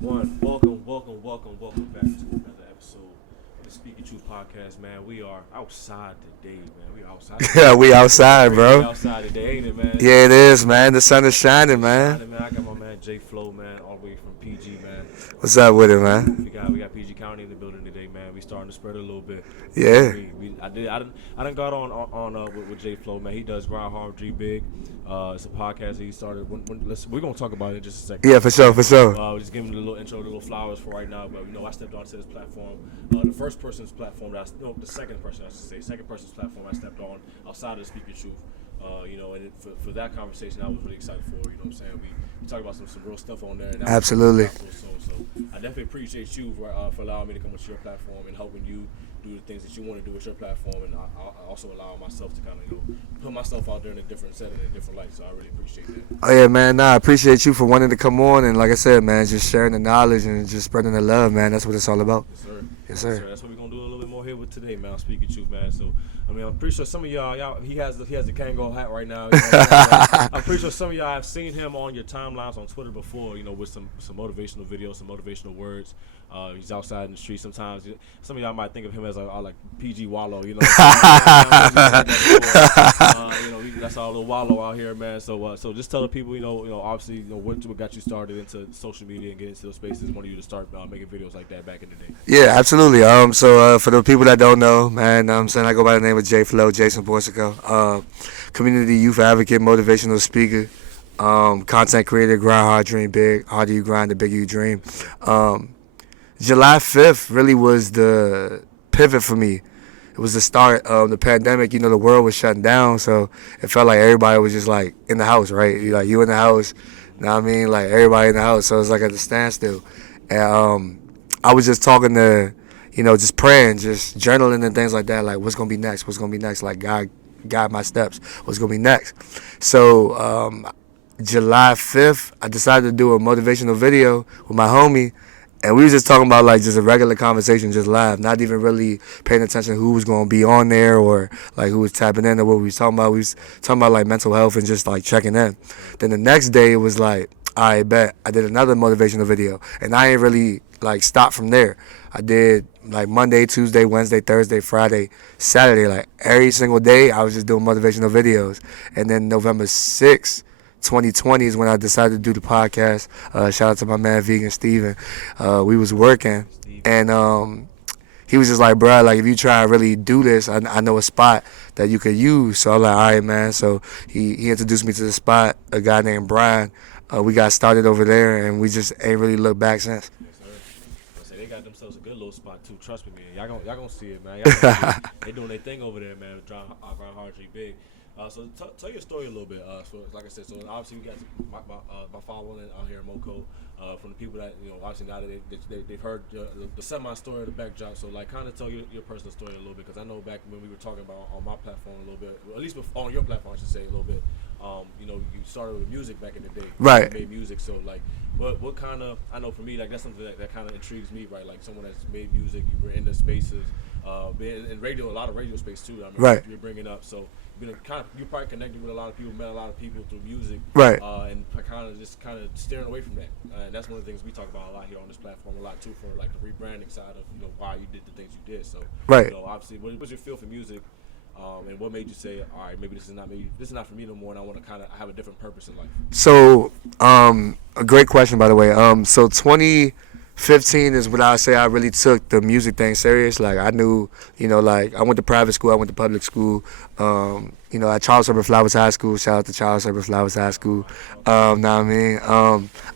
One, welcome back to another episode of the Speaking Truth podcast, man. We are outside today, man. We are outside. Yeah, we outside, We bro. outside today, ain't it, man? Yeah, it is, man. The sun is shining, man. Man. I got my man Jayflow, man, all the way from PG, man. What's up with it, man? We got PG County in the building today, man. We starting to spread it a little bit. Yeah. I done got on with Jayflow, man. He does Grind Hard, Dream Big. It's a podcast that he started. We're gonna talk about it in just a second. Yeah, for sure, for sure. Just giving him a little intro, a little flowers for right now. But I stepped onto this platform. The first person's platform the second person, I should say, second person's platform I stepped on outside of the Speaking Truth. For that conversation, I was really excited for. You know what I'm saying? We talk about some real stuff on there. And Absolutely. So I definitely appreciate you for allowing me to come to your platform and helping you do the things that you want to do with your platform, and I also allow myself to kind of put myself out there in a different setting, in a different light. So I really appreciate that. Oh yeah, man. Nah, I appreciate you for wanting to come on, and like I said, man, just sharing the knowledge and just spreading the love, man. That's what it's all about. Yes, sir. Yes, sir. That's what we're gonna do a little bit more here with today, man. Speaking truth, man. So I'm pretty sure some of y'all he has the Kango hat right now. I'm pretty sure some of y'all have seen him on your timelines on Twitter before, with some motivational videos, some motivational words. He's outside in the street sometimes. Some of y'all might think of him as like PG Wallow, that's our little Wallow out here, man. So just tell the people, obviously, what got you started into social media and get into those spaces. Wanted you to start making videos like that back in the day. Yeah, absolutely. For the people that don't know, man, I'm saying I go by the name of Jayflow, Jason Borsico, community youth advocate, motivational speaker, content creator, grind hard, dream big. Harder you grind, the bigger you dream. July 5th really was the pivot for me. It was the start of the pandemic. The world was shutting down, so it felt like everybody was just like in the house, right? You in the house, you know what I mean? Like everybody in the house, so it was like at the standstill. And I was just talking to, just praying, just journaling and things like that. Like, what's gonna be next? What's gonna be next? Like, God, guide my steps. What's gonna be next? So July 5th, I decided to do a motivational video with my homie. And we was just talking about like just a regular conversation, just live, not even really paying attention who was going to be on there or like who was tapping in or what we was talking about. We was talking about like mental health and just like checking in. Then the next day it was like, I bet I did another motivational video, and I ain't really like stopped from there. I did like Monday, Tuesday, Wednesday, Thursday, Friday, Saturday, like every single day I was just doing motivational videos. And then November 6th, 2020 is when I decided to do the podcast. Shout out to my man Vegan Steven. We was working, and he was just like, bro, like if you try and really do this, I know a spot that you could use. So I'm like, all right, man. So he introduced me to the spot, a guy named Brian. We got started over there, and we just ain't really looked back since. Yes, sir. They got themselves a good little spot too. Trust me, man. Y'all gonna see it, man. Y'all gonna see it. They doing their thing over there, man. Grind hard, dream big. So tell your story a little bit. So like I said, so obviously we got my following out here in Moco. From the people that obviously now that they've heard the semi story of the backdrop. So like kind of tell your personal story a little bit, because I know back when we were talking about on my platform a little bit, or at least on your platform I should say a little bit. You started with music back in the day. Right. You made music, so like what kind of, I know for me, like that's something that kind of intrigues me, right? Like someone that's made music, you were in the spaces, been in radio, a lot of radio space too. I mean, right. You're bringing up, so you're probably connected with a lot of people, met a lot of people through music, right? And kind of steering away from that. And that's one of the things we talk about a lot here on this platform, a lot too, for like the rebranding side of why you did the things you did. So right. Obviously, what was your feel for music? And what made you say, all right, maybe this is not for me no more, and I want to kind of have a different purpose in life? So, a great question, by the way. So 2015 is when I say I really took the music thing serious. Like I knew, like I went to private school, I went to public school. At Charles Herbert Flowers High School. Shout out to Charles Herbert Flowers High School. Know what I mean?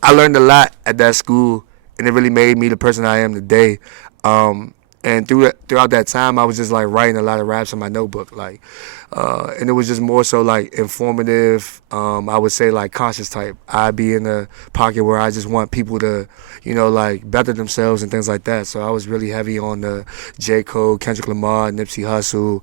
I learned a lot at that school, and it really made me the person I am today. And throughout that time, I was just like writing a lot of raps in my notebook, like, and it was just more so like informative. I would say like conscious type. I'd be in a pocket where I just want people to, like better themselves and things like that. So I was really heavy on the J. Cole, Kendrick Lamar, Nipsey Hussle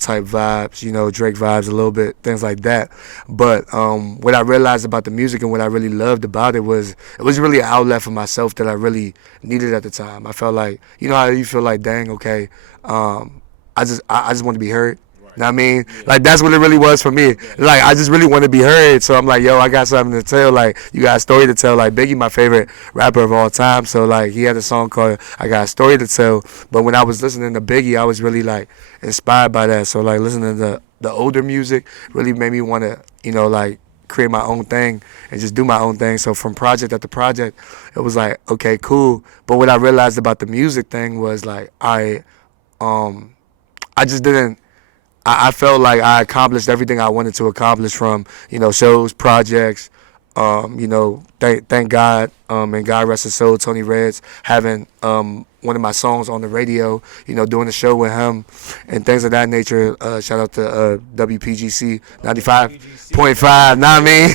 type vibes, Drake vibes a little bit, things like that. But what I realized about the music and what I really loved about it was really an outlet for myself that I really needed at the time. I felt like, how you feel like, dang, okay, I just want to be heard. Know what I mean? Like, that's what it really was for me. Like, I just really want to be heard. So I'm like, yo, I got something to tell. Like, you got a story to tell. Like, Biggie, my favorite rapper of all time. So, like, he had a song called I Got a Story to Tell. But when I was listening to Biggie, I was really, like, inspired by that. So, like, listening to the older music really made me want to, like, create my own thing and just do my own thing. So from project after project, it was like, okay, cool. But what I realized about the music thing was, like, I just didn't. I felt like I accomplished everything I wanted to accomplish from, shows, projects. Thank God, and God rest his soul, Tony Reds, having one of my songs on the radio, doing the show with him and things of that nature. Shout out to WPGC 95.5. Know what I mean?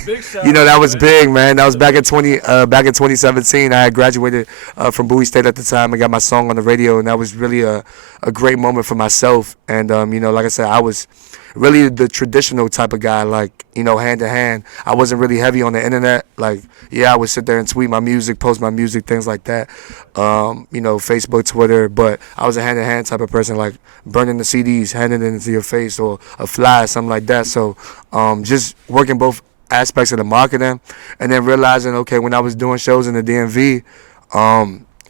That was big, man. That was back in 2017. I had graduated from Bowie State at the time and got my song on the radio, and that was really a great moment for myself. And like I said, I was really the traditional type of guy, like, hand to hand. I wasn't really heavy on the internet. Like, I would sit there and tweet my music, post my music, things like that. Facebook, Twitter. But I was a hand to hand type of person, like burning the CDs, handing it into your face, or a fly, something like that. So just working both aspects of the marketing, and then realizing, okay, when I was doing shows in the DMV,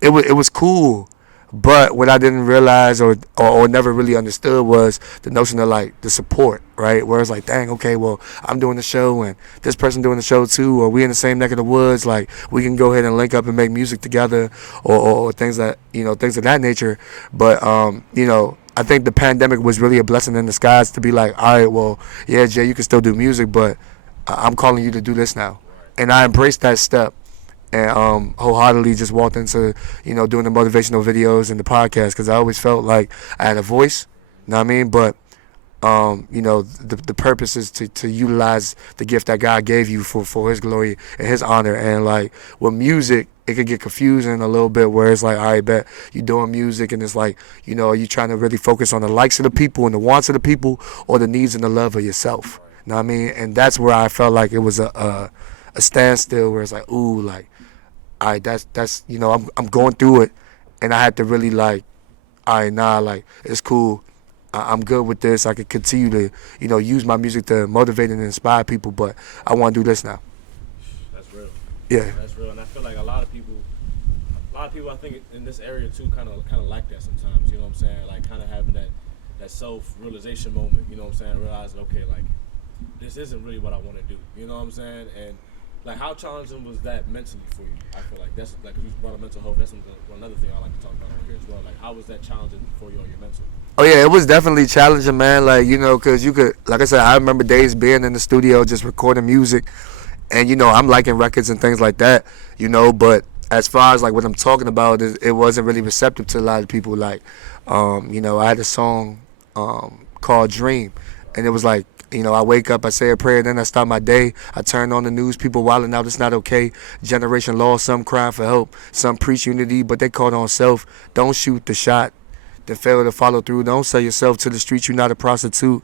it was cool. But what I didn't realize or never really understood was the notion of, like, the support, right? Where it's like, dang, okay, well, I'm doing the show and this person doing the show too, or we in the same neck of the woods, like, we can go ahead and link up and make music together, or things that, things of that nature. But, I think the pandemic was really a blessing in disguise to be like, all right, well, yeah, Jay, you can still do music, but I'm calling you to do this now. And I embraced that step. And wholeheartedly just walked into, doing the motivational videos and the podcast, because I always felt like I had a voice, you know what I mean? But, the purpose is to utilize the gift that God gave you for his glory and his honor. And, like, with music, it could get confusing a little bit, where it's like, all right, bet you're doing music, and it's like, are you trying to really focus on the likes of the people and the wants of the people, or the needs and the love of yourself? You know what I mean? And that's where I felt like it was a standstill, where it's like, ooh, like, all right, that's I'm going through it, and I had to really, like, all right, nah, like, it's cool. I'm good with this. I can continue to, use my music to motivate and inspire people, but I want to do this now. That's real. Yeah. That's real, and I feel like a lot of people, I think in this area too, kind of like that sometimes. You know what I'm saying? Like, kind of having that self-realization moment. You know what I'm saying? Realizing, okay, like, this isn't really what I want to do. You know what I'm saying? And, like, how challenging was that mentally for you? I feel like that's, like, you brought up mental health. That's another thing I like to talk about on here as well. Like, how was that challenging for you on your mental? Oh, yeah, it was definitely challenging, man. Like, because you could, like I said, I remember days being in the studio just recording music. And, I'm liking records and things like that, But as far as, like, what I'm talking about, it wasn't really receptive to a lot of people. Like, I had a song called Dream. And it was like, I wake up, I say a prayer, then I start my day. I turn on the news, people wilding out, it's not okay. Generation lost, some crying for help. Some preach unity, but they caught on self. Don't shoot the shot, then fail to follow through. Don't sell yourself to the streets, you're not a prostitute.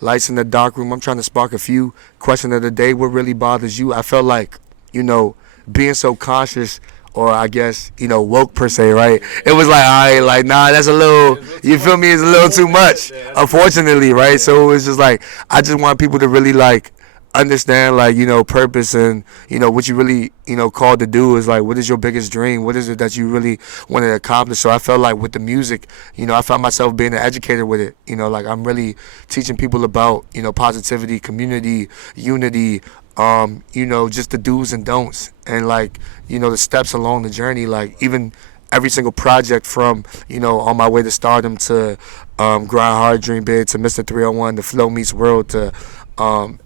Lights in the dark room, I'm trying to spark a few. Question of the day, what really bothers you? I felt like, being so conscious, or I guess, woke per se, right? It was like, all right, like, nah, that's a little, you feel me? It's a little too much, unfortunately, right? So it was just like, I just want people to really, like, understand, like, purpose and, what you really, called to do is, like, what is your biggest dream? What is it that you really want to accomplish? So I felt like with the music, I found myself being an educator with it. Like, I'm really teaching people about, positivity, community, unity, just the do's and don'ts, and, like, the steps along the journey. Like, even every single project from, On My Way to Stardom to Grind Hard, Dream Big to Mr. 301, The Flow Meets World to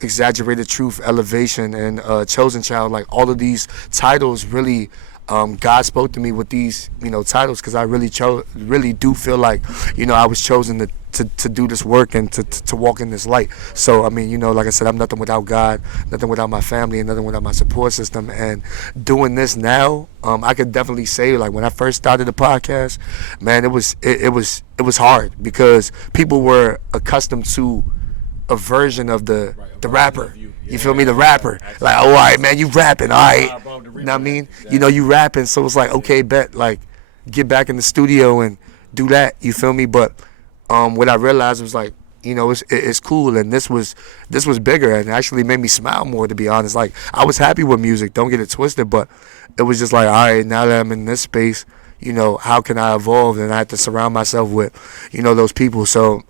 Exaggerated Truth, Elevation, and Chosen Child. Like, all of these titles really, God spoke to me with these, titles, because I really do feel like, I was chosen to do this work and to walk in this light. So, I mean, like I said, I'm nothing without God, nothing without my family, and nothing without my support system. And doing this now, I could definitely say, like, when I first started the podcast, man, it was hard, because people were accustomed to a version of the rapper. You feel me? The rapper. Like, oh, all right, man, you rapping, all right. You know what I mean? You rapping. So it's like, okay, bet, like, get back in the studio and do that. You feel me? But what I realized was, like, it's cool. And this was bigger and actually made me smile more, to be honest. Like, I was happy with music, don't get it twisted, but it was just like, all right, now that I'm in this space, how can I evolve? And I had to surround myself with, those people. So,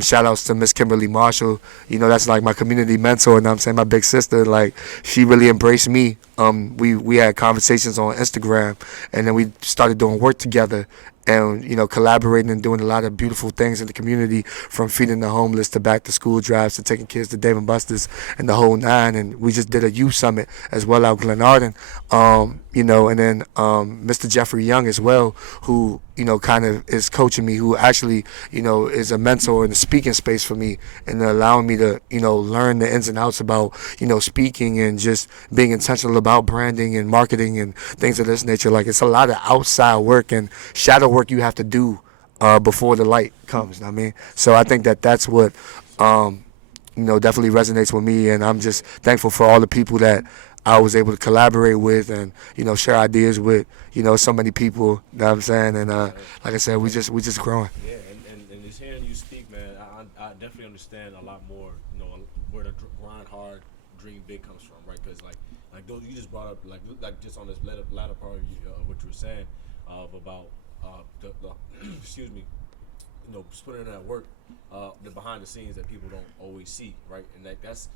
shout outs to Miss Kimberly Marshall. That's like my community mentor, and I'm saying my big sister. Like, she really embraced me. We had conversations on Instagram, and then we started doing work together, and collaborating and doing a lot of beautiful things in the community, from feeding the homeless to back to school drives to taking kids to Dave and Buster's and the whole nine. And we just did a youth summit as well out Glenarden. And then Mr. Jeffrey Young as well, who kind of is coaching me, who actually is a mentor in the speaking space for me, and allowing me to learn the ins and outs about speaking and just being intentional about branding and marketing and things of this nature. Like, it's a lot of outside work and shadow work you have to do before the light comes. I mean, so I think that's what definitely resonates with me, and I'm just thankful for all the people that I was able to collaborate with and share ideas with so many people. You know what I'm saying? And like I said, we just growing. Yeah, and just hearing you speak, man, I definitely understand a lot more. Where the grind hard, dream big comes from, right? Because like those you just brought up, like just on this latter part of what you were saying, about the excuse me, just putting in that work, the behind the scenes that people don't always see, right? And that's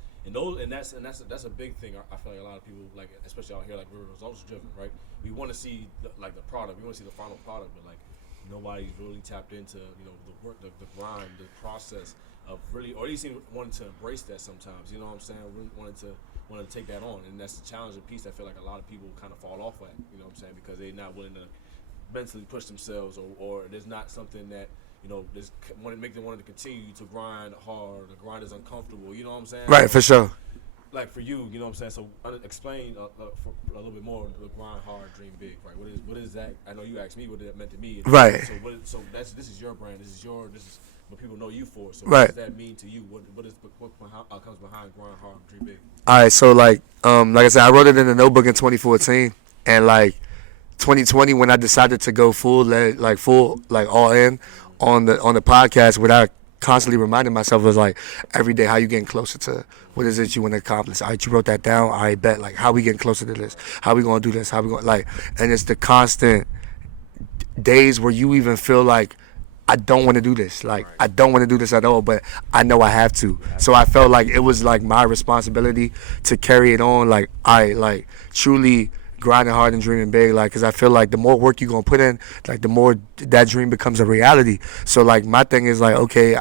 a big thing. I feel like a lot of people, like, especially out here, like, we're results driven, right? We want to see the product, we want to see the final product, but like nobody's really tapped into the work, the grind, the process of really, or at least even wanting to embrace that sometimes. You know what I'm saying? Really wanted to take that on, and that's the challenging piece. I feel like a lot of people kind of fall off at. You know what I'm saying? Because they're not willing to mentally push themselves, or there's not something that just make them want to continue to grind hard. The grind is uncomfortable. You know what I'm saying? Right, for sure. Like, for you, you know what I'm saying? So explain for a little bit more the grind hard, dream big, right? What is that? I know you asked me what that meant to me. Right. So this is your brand. This is what people know you for. So right. What does that mean to you? What comes behind grind hard, dream big? All right. So like I said, I wrote it in a notebook in 2014, and like 2020 when I decided to go full all in on the podcast, without constantly reminding myself, was like, every day, how you getting closer to what is it you want to accomplish? All right, you wrote that down. I bet, like, how we getting closer to this? How we gonna do this? How we gonna, like, and it's the constant days where you even feel like, I don't want to do this. Like, I don't want to do this at all, but I know I have to. So I felt like it was like my responsibility to carry it on. Like, I like truly grinding hard and dreaming big, like, because I feel like the more work you're gonna put in, like, the more that dream becomes a reality. So like, my thing is like, okay,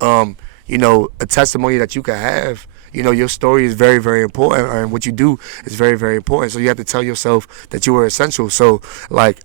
a testimony that you can have, your story is very, very important, and what you do is very, very important. So you have to tell yourself that you are essential. So like,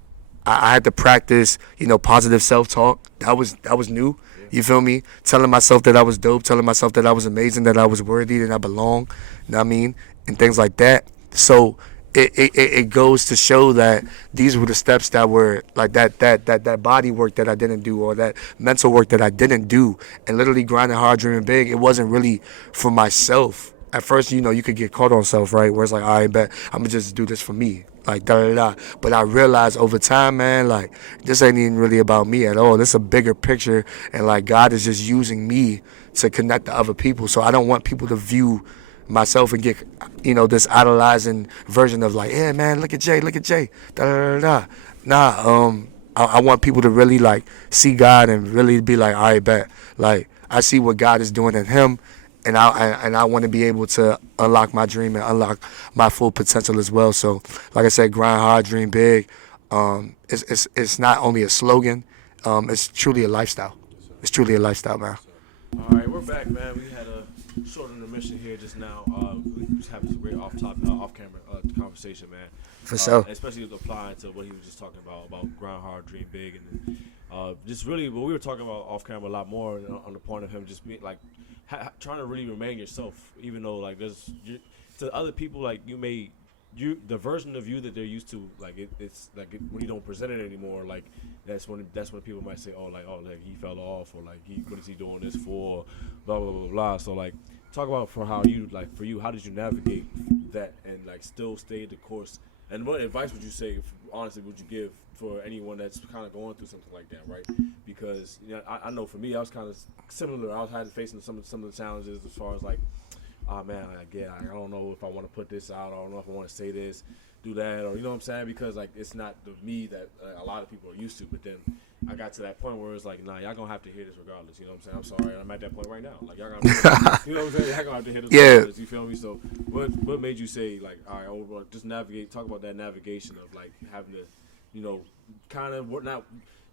I had to practice, positive self-talk. That was new. You feel me? Telling myself that I was dope, telling myself that I was amazing, that I was worthy, that I belong. You know what I mean? And things like that. So it goes to show that these were the steps that were like that body work that I didn't do, or that mental work that I didn't do, and literally grinding hard, dreaming big. It wasn't really for myself. At first, you could get caught on self, right? Where it's like, all right, bet I'm gonna just do this for me, like da da da. But I realized over time, man, like, this ain't even really about me at all. This is a bigger picture, and like, God is just using me to connect to other people. So I don't want people to view myself and get this idolizing version of like, yeah, man, look at Jay, da da da da. Nah, I want people to really like see God and really be like, all right, bet, like, I see what God is doing in him, and I want to be able to unlock my dream and unlock my full potential as well. So like I said, grind hard, dream big. It's not only a slogan, it's truly a lifestyle. It's truly a lifestyle, man. All right, we're back, man. We had a short intermission here just now. We just having some great off-camera conversation, man. For sure. Especially applying to what he was just talking about grind hard, dream big, and just really what we were talking about off-camera a lot more on the point of him just being like trying to really remain yourself, even though like to other people, like, the version of you that they're used to, like, it's like when you don't present it anymore, like that's when people might say, like he fell off, or like what is he doing this for, blah blah blah blah. So like, talk about for you, how did you navigate that and like still stay the course, and what advice would you say honestly would you give for anyone that's kind of going through something like that, right? Because I know for me, I was kind of similar. I was had facing some of the challenges as far as like, oh man, I don't know if I want to put this out. I don't know if I want to say this, do that, or you know what I'm saying? Because like it's not the me that a lot of people are used to. But then I got to that point where it's like, nah, y'all gonna have to hear this regardless. You know what I'm saying? I'm sorry, I'm at that point right now. Like y'all gonna, you know what I'm saying? Y'all gonna have to hear this regardless. You feel me? So what made you say like, all right, overall, just navigate? Talk about that navigation of like having to, kind of what not.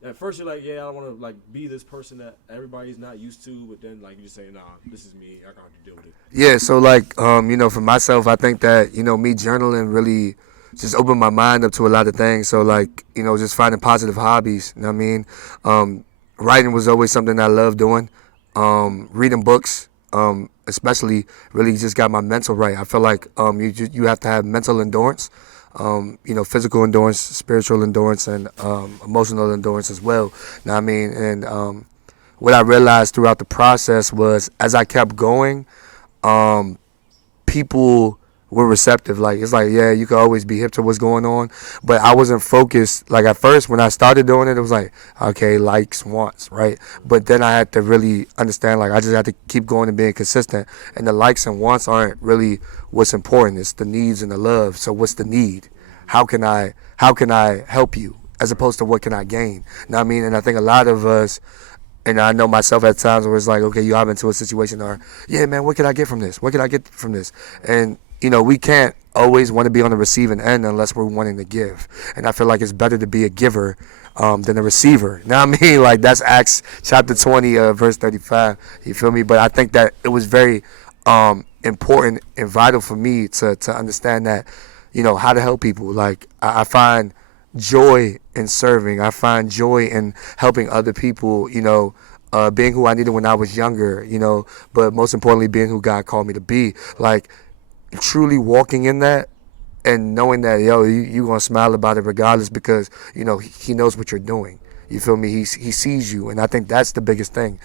At first you're like, yeah, I want to like be this person that everybody's not used to, but then like you just say, nah, this is me. I got to deal with it. Yeah, so like, for myself, I think that, me journaling really just opened my mind up to a lot of things. So like, just finding positive hobbies, you know what I mean? Writing was always something I loved doing. Reading books, especially really just got my mental right. I feel like, you have to have mental endurance. Physical endurance, spiritual endurance, and emotional endurance as well. You know what I mean? And what I realized throughout the process was as I kept going, people were receptive. Like, it's like, yeah, you can always be hip to what's going on. But I wasn't focused. Like, at first, when I started doing it, it was like, okay, likes, wants, right? But then I had to really understand, like, I just had to keep going and being consistent. And the likes and wants aren't really what's important. It's the needs and the love. So what's the need? How can I help you? As opposed to what can I gain? You know what I mean? And I think a lot of us, and I know myself at times where it's like, okay, you hop into a situation or, yeah, man, what can I get from this? What can I get from this? And, we can't always want to be on the receiving end unless we're wanting to give. And I feel like it's better to be a giver than a receiver. You know what I mean? Like, that's Acts chapter 20, verse 35. You feel me? But I think that it was very important and vital for me to understand that, how to help people. Like, I find joy in serving. I find joy in helping other people, being who I needed when I was younger, but most importantly, being who God called me to be. Like, truly walking in that and knowing that, you're going to smile about it regardless because, he knows what you're doing. You feel me? He sees you, and I think that's the biggest thing.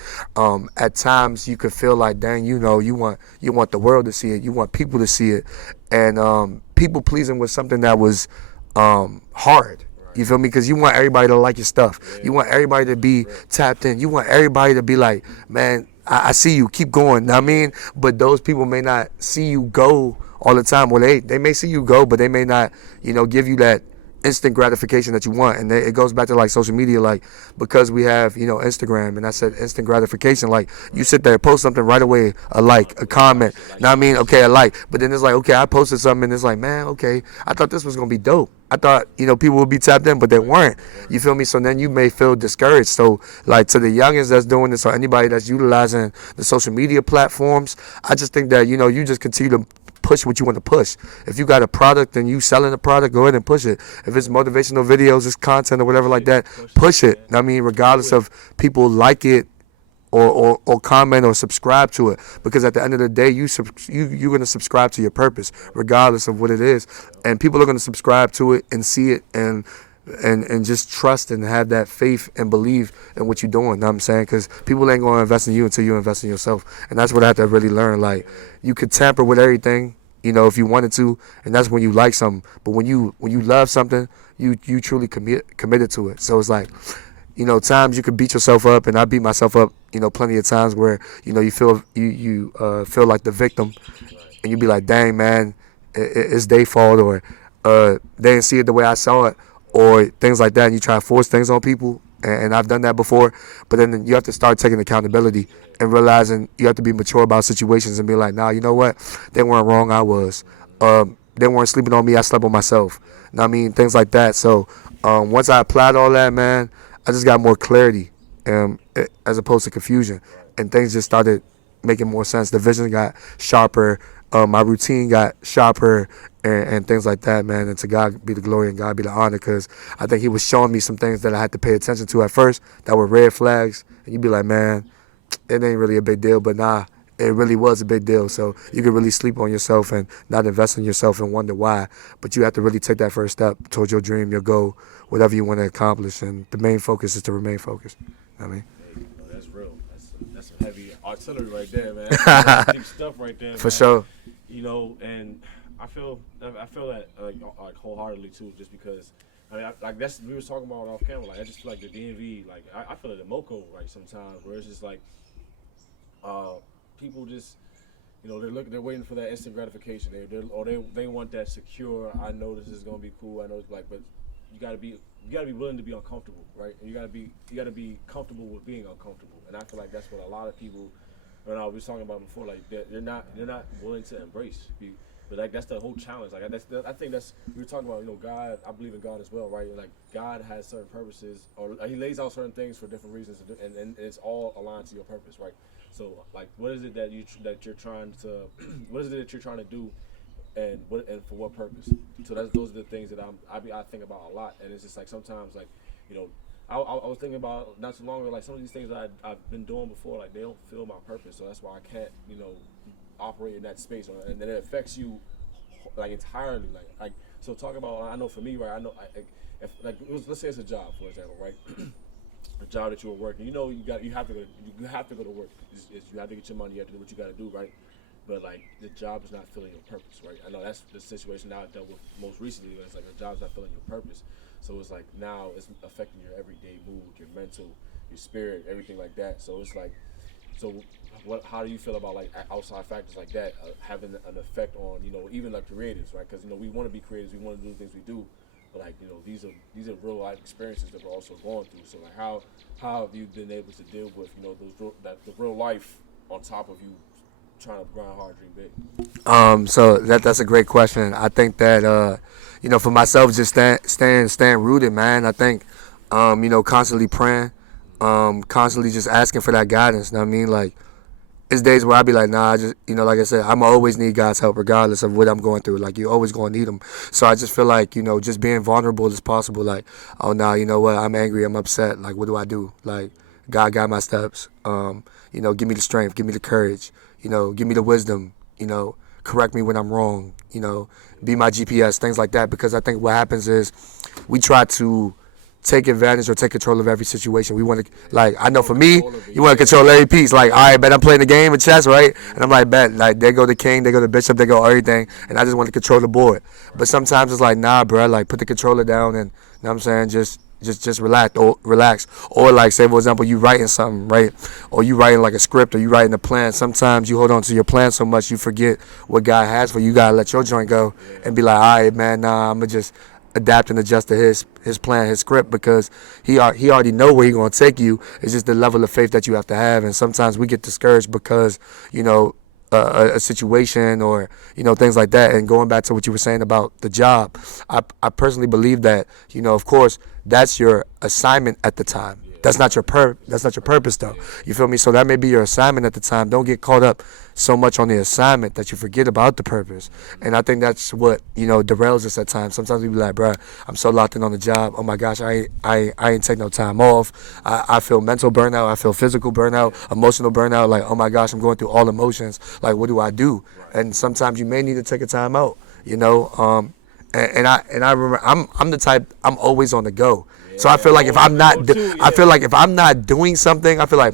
At times, you could feel like, dang, you want the world to see it. You want people to see it. And people pleasing was something that was hard. You feel me? Because you want everybody to like your stuff. You want everybody to be tapped in. You want everybody to be like, man, I see you. Keep going. Know what I mean? But those people may not see you go all the time. Well, they may see you go, but they may not, give you that instant gratification that you want. And it goes back to like social media, like because we have, Instagram, and I said instant gratification, like you sit there, post something right away, a like, a comment. Now I mean, okay, a like, but then it's like, okay, I posted something and it's like, man, okay, I thought this was going to be dope. I thought, people would be tapped in, but they weren't. You feel me? So then you may feel discouraged. So like to the youngins that's doing this or anybody that's utilizing the social media platforms, I just think that, you just continue to push what you want to push. If you got a product and you selling a product, go ahead and push it. If it's motivational videos, it's content or whatever like that, push it. I mean, regardless of people like it or comment or subscribe to it, because at the end of the day, you're going to subscribe to your purpose, regardless of what it is. And people are going to subscribe to it and see it and just trust and have that faith and believe in what you're doing. Know what I'm saying? Because people ain't going to invest in you until you invest in yourself. And that's what I had to really learn. Like, you could tamper with everything, if you wanted to, and that's when you like something. But when you love something, you truly committed to it. So it's like, times you could beat yourself up, and I beat myself up, plenty of times where, you feel feel like the victim, and you be like, dang, man, it's their fault, or they didn't see it the way I saw it, or things like that, and you try to force things on people, and I've done that before. But then you have to start taking accountability and realizing you have to be mature about situations and be like, nah, you know what? They weren't wrong, I was. They weren't sleeping on me, I slept on myself. You know what I mean? Things like that. So once I applied all that, man, I just got more clarity as opposed to confusion. And things just started making more sense. The vision got sharper. My routine got sharper and things like that, man. And to God be the glory and God be the honor, because I think he was showing me some things that I had to pay attention to at first that were red flags. And you'd be like, man, it ain't really a big deal. But nah, it really was a big deal. So you can really sleep on yourself and not invest in yourself and wonder why. But you have to really take that first step towards your dream, your goal, whatever you want to accomplish. And the main focus is to remain focused. You know what I mean? Hey, that's real. That's some heavy artillery right there, man. That's deep stuff right there, man. For sure. And I feel that like wholeheartedly too, just because I mean, like that's we were talking about off camera. Like I just feel like the DMV, like I feel like the Moco, like sometimes where it's just like, uh, people just, they're waiting for that instant gratification. They want that secure. I know this is gonna be cool. I know it's like, but you gotta be willing to be uncomfortable, right? And you gotta be comfortable with being uncomfortable. And I feel like that's what a lot of people, I was talking about before, like they're not willing to embrace. But like that's the whole challenge. Like I think that's we were talking about. God. I believe in God as well, right? Like God has certain purposes, or He lays out certain things for different reasons, and it's all aligned to your purpose, right? So like, what is it that you're trying to, what is it that you're trying to do, and for what purpose? So those are the things that I think about a lot, and it's just like sometimes like, you know, I was thinking about not too long ago, like some of these things that I've been doing before, like they don't feel my purpose, so that's why I can't, operate in that space, and then it affects you like entirely, like so talk about. I know for me, right? I know if like let's say it's a job, for example, right? A job that you were working, you have to go to work. You have to get your money. You have to do what you got to do, right? But like the job is not filling your purpose, right? I know that's the situation I dealt with most recently. It's like a job's not filling your purpose, so it's like now it's affecting your everyday mood, your mental, your spirit, everything like that. So it's like, so how do you feel about like outside factors like that having an effect on even like creatives, right? Because we want to be creatives, we want to do the things we do, but like these are real life experiences that we're also going through. So like how have you been able to deal with the real life on top of you trying to grind hard, dream big? So that's a great question. I think that for myself, just staying rooted, man. I think constantly praying, constantly just asking for that guidance. You know what I mean? Like, it's days where I be like, nah, I just, like I said, I'm always need God's help regardless of what I'm going through. Like, you always going to need Him. So I just feel like, just being vulnerable as possible. Like, oh, nah, you know what? I'm angry. I'm upset. Like, what do I do? Like, God got my steps. Give me the strength. Give me the courage. Give me the wisdom. Correct me when I'm wrong. Be my GPS, things like that. Because I think what happens is we try to take advantage or take control of every situation. We want to, like, I know for me, you want to control every piece. Like, all right, bet I'm playing the game of chess, right? And I'm like, bet, like, there go the king, there go the bishop, there go everything, and I just want to control the board. But sometimes it's like, nah, bro, like, put the controller down and, you know what I'm saying, just relax. Or like, say, for example, you writing something, right? Or you writing like a script, or you writing a plan. Sometimes you hold on to your plan so much you forget what God has for you. You gotta let your joint go and be like, all right, man, nah, I'm gonna just adapt and adjust to his plan, his script, because he already know where he's gonna take you. It's just the level of faith that you have to have. And sometimes we get discouraged because a situation or things like that. And going back to what you were saying about the job, I personally believe that of course that's your assignment at the time. That's not your purpose though. You feel me? So that may be your assignment at the time. Don't get caught up so much on the assignment that you forget about the purpose. And I think that's what derails us at times. Sometimes we be like, bruh, I'm so locked in on the job. Oh my gosh, I ain't take no time off. I feel mental burnout. I feel physical burnout, emotional burnout. Like, oh my gosh, I'm going through all emotions. Like, what do I do? And sometimes you may need to take a time out. And I remember I'm the type, I'm always on the go. So I feel like if I'm not doing something, I feel like,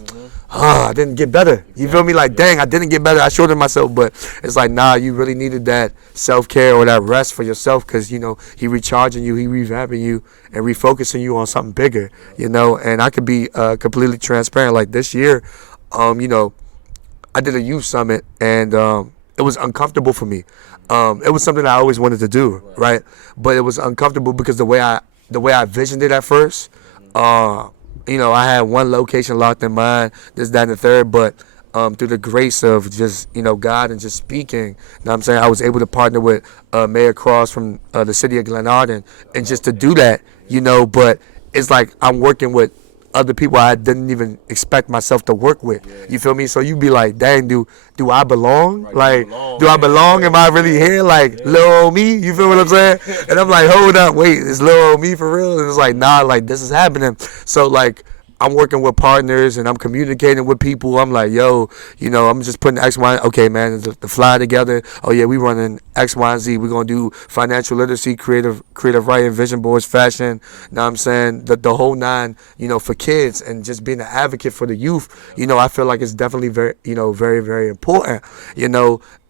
I didn't get better. You feel me? Like, dang, I didn't get better. I showed it myself, but it's like, nah, you really needed that self-care or that rest for yourself, because He recharging you, He revamping you, and refocusing you on something bigger. And I could be completely transparent. Like this year, I did a youth summit, and it was uncomfortable for me. It was something I always wanted to do, right? But it was uncomfortable because the way I visioned it at first, I had one location locked in mind, this, that, and the third, but through the grace of just, God and just speaking, you know what I'm saying, I was able to partner with Mayor Cross from the city of Glen Arden, and just to do that, but it's like I'm working with other people I didn't even expect myself to work with. You feel me? So you be like, dang, do I belong? Like, do I belong? Am I really here? Like, little old me? You feel what I'm saying? And I'm like, hold up, wait, is little old me for real? And it's like, nah, like, this is happening. So, like, I'm working with partners and I'm communicating with people. I'm like, yo, I'm just putting X, Y. Okay, man, the fly together. Oh yeah, we running X, Y, and Z. We're gonna do financial literacy, creative writing, vision boards, fashion. Know what I'm saying? The whole nine. For kids, and just being an advocate for the youth. I feel like it's definitely very, very, very important.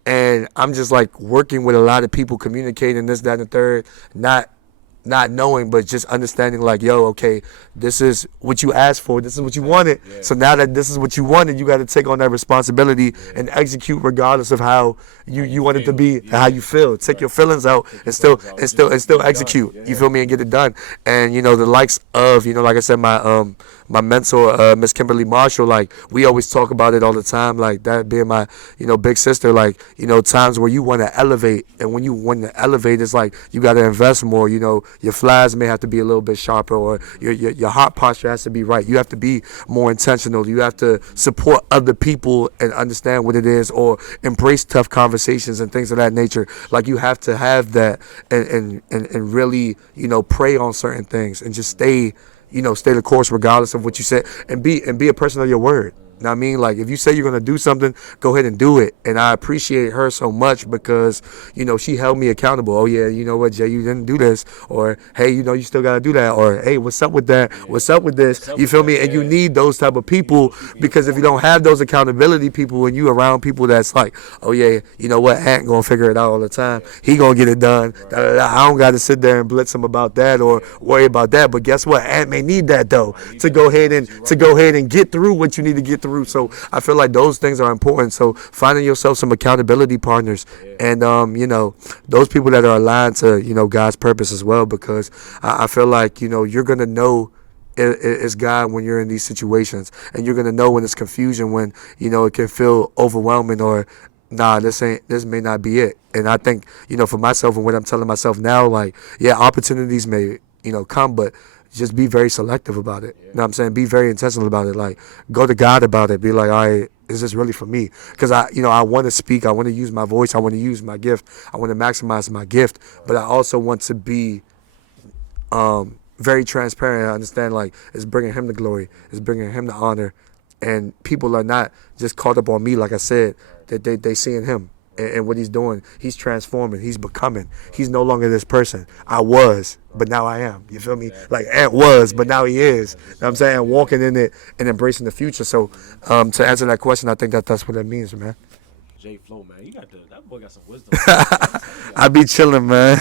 And I'm just like working with a lot of people, communicating this, that, and the third. not knowing, but just understanding like, yo, okay, this is what you asked for, this is what you wanted. Yeah. So now that this is what you wanted, you got to take on that responsibility and execute regardless of how you want it to be and how you feel. Take your feelings out and still execute. You feel me, and get it done. And the likes of like I said, my mentor, Miss Kimberly Marshall, like we always talk about it all the time, like that being my big sister, like times where you want to elevate, and when you want to elevate, it's like you got to invest more. Your flies may have to be a little bit sharper, or your heart posture has to be right. You have to be more intentional. You have to support other people and understand what it is, or embrace tough conversations and things of that nature. Like you have to have that and really pray on certain things and just stay the course regardless of what you said, and be a person of your word. You know what I mean? Like, if you say you're going to do something, go ahead and do it. And I appreciate her so much because, she held me accountable. Oh, yeah, you know what, Jay, you didn't do this. Or, hey, you still got to do that. Or, hey, what's up with that? What's up with this? You feel me? And you need those type of people, because if you don't have those accountability people and you around people that's like, oh, yeah, you know what, Ant going to figure it out all the time. He going to get it done. I don't got to sit there and blitz him about that or worry about that. But guess what? Ant may need that, though, to go ahead and get through what you need to get through. So I feel like those things are important. So finding yourself some accountability partners, and those people that are aligned to God's purpose as well, because I feel like you're gonna know it's God when you're in these situations, and you're gonna know when it's confusion, when it can feel overwhelming, or nah, this may not be it. And I think for myself and what I'm telling myself now, like, yeah, opportunities may come, but just be very selective about it. You know what I'm saying? Be very intentional about it. Like, go to God about it. Be like, all right, is this really for me? Because I want to speak. I want to use my voice. I want to use my gift. I want to maximize my gift. But I also want to be very transparent. I understand, like, it's bringing Him the glory. It's bringing Him the honor. And people are not just caught up on me, like I said, that they seeing Him. And what He's doing, He's transforming, He's becoming. He's no longer this person. I was, but now I am. You feel me? Like Ant was, but now he is. You know what I'm saying? Walking in it and embracing the future. So to answer that question, I think that's what that means, man. Jayflow, man, that boy got some wisdom. I be chilling, man.